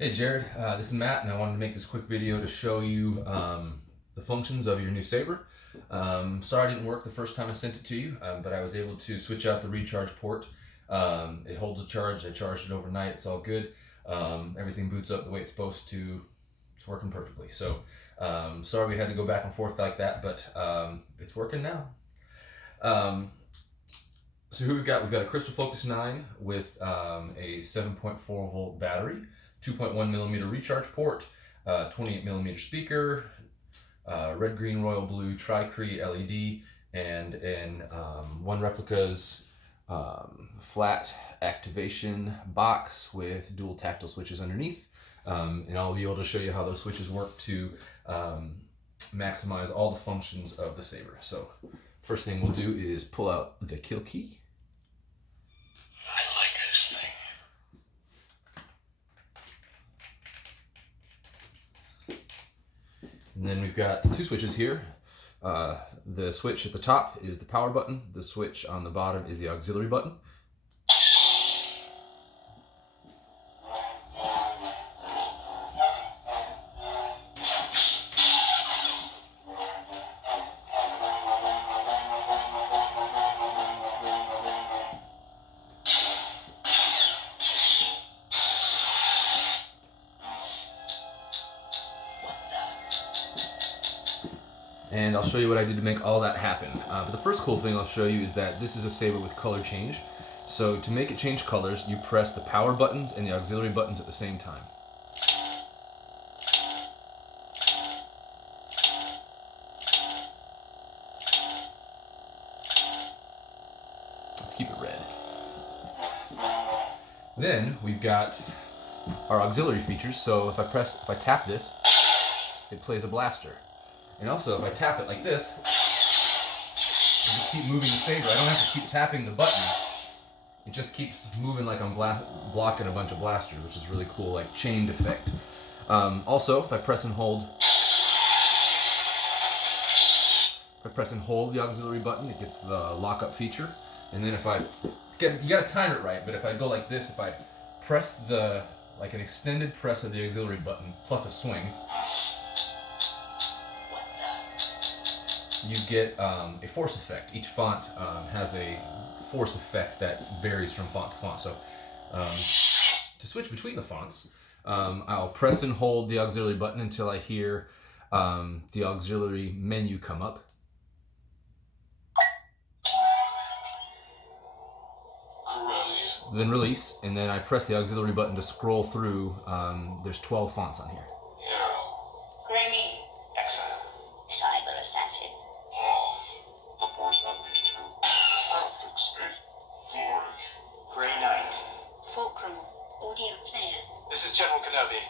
Hey Jared, this is Matt, and I wanted to make this quick video to show you the functions of your new saber. Sorry it didn't work the first time I sent it to you, but I was able to switch out the recharge port. It holds a charge. I charged it overnight. It's all good. Everything boots up the way it's supposed to. It's working perfectly. So sorry we had to go back and forth like that, but it's working now. So here we've got a Crystal Focus 9 with a 7.4 volt battery, 2.1 millimeter recharge port, 28 millimeter speaker, red, green, royal blue Tri-Cree LED, and an one replica's flat activation box with dual tactile switches underneath. And I'll be able to show you how those switches work to maximize all the functions of the saber. So first thing we'll do is pull out the kill key. I like this thing. And then we've got two switches here. The switch at the top is the power button. The switch on the bottom is the auxiliary button. And I'll show you what I did to make all that happen. But the first cool thing I'll show you is that this is a saber with color change. So to make it change colors, you press the power buttons and the auxiliary buttons at the same time. Let's keep it red. Then we've got our auxiliary features. So if I tap this, it plays a blaster. And also, if I tap it like this, I just keep moving the saber. I don't have to keep tapping the button. It just keeps moving like I'm blocking a bunch of blasters, which is really cool, like chained effect. Also, if I press and hold the auxiliary button, it gets the lockup feature. And then you gotta time it right, but if I go like this, if I press like an extended press of the auxiliary button plus a swing, you get a force effect. Each font has a force effect that varies from font to font. So to switch between the fonts, I'll press and hold the auxiliary button until I hear the auxiliary menu come up. Then release, and then I press the auxiliary button to scroll through. There's 12 fonts on here. Grammy. Exile. Cyber Assassin. Perfect state. Forge. Grey Knight. Fulcrum. Audio player. This is General Kenobi.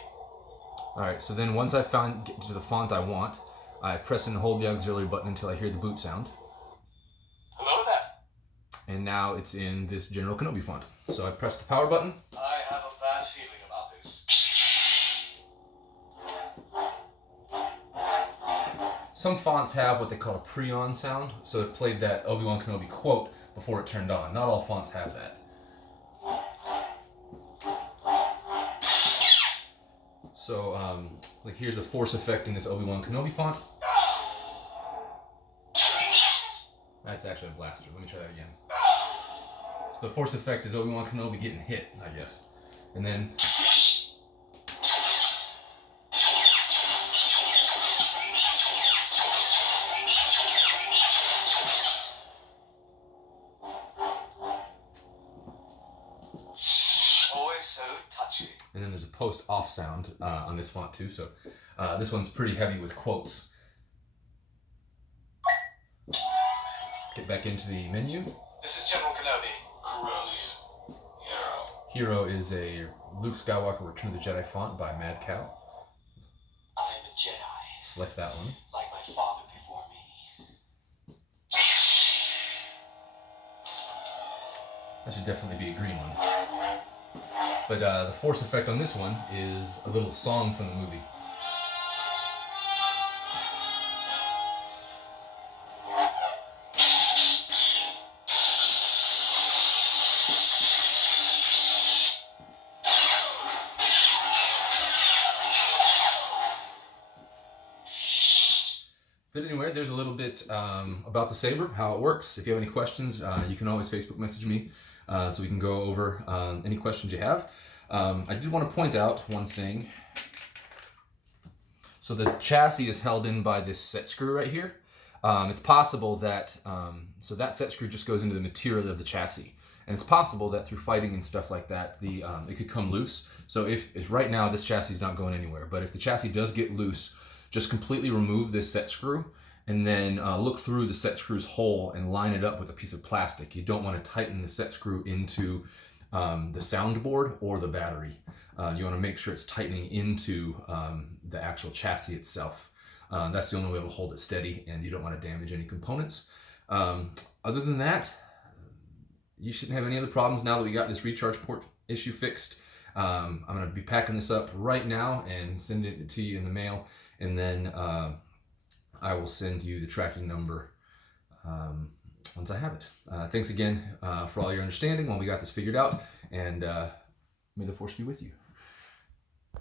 Alright, so then once I get to the font I want, I press and hold the auxiliary button until I hear the boot sound. Hello there. And now it's in this General Kenobi font. So I press the power button. I have a bad feeling about this. Some fonts have what they call a pre-on sound, so it played that Obi-Wan Kenobi quote before it turned on. Not all fonts have that. So, like here's a force effect in this Obi-Wan Kenobi font. That's actually a blaster. Let me try that again. So the force effect is Obi-Wan Kenobi getting hit, I guess. And then Always so touchy. And then there's a post-off sound on this font too. So this one's pretty heavy with quotes. Let's get back into the menu. This is General Kenobi. Brilliant. Hero. Hero is a Luke Skywalker Return of the Jedi font by Mad Cow. I am a Jedi. Select that one. Like my father before me. That should definitely be a green one. But the force effect on this one is a little song from the movie. But anyway, there's a little bit about the Sabre, how it works. If you have any questions, you can always Facebook message me so we can go over any questions you have. I did want to point out one thing. So the chassis is held in by this set screw right here. It's possible that, so that set screw just goes into the material of the chassis. And it's possible that through fighting and stuff like that, it could come loose. So if right now this chassis is not going anywhere, but if the chassis does get loose, just completely remove this set screw and then look through the set screw's hole and line it up with a piece of plastic. You don't want to tighten the set screw into the soundboard or the battery. You want to make sure it's tightening into the actual chassis itself. That's the only way it'll hold it steady, and you don't want to damage any components. Other than that, you shouldn't have any other problems now that we got this recharge port issue fixed. I'm going to be packing this up right now and sending it to you in the mail, and then I will send you the tracking number once I have it. Thanks again for all your understanding when we got this figured out, and may the force be with you.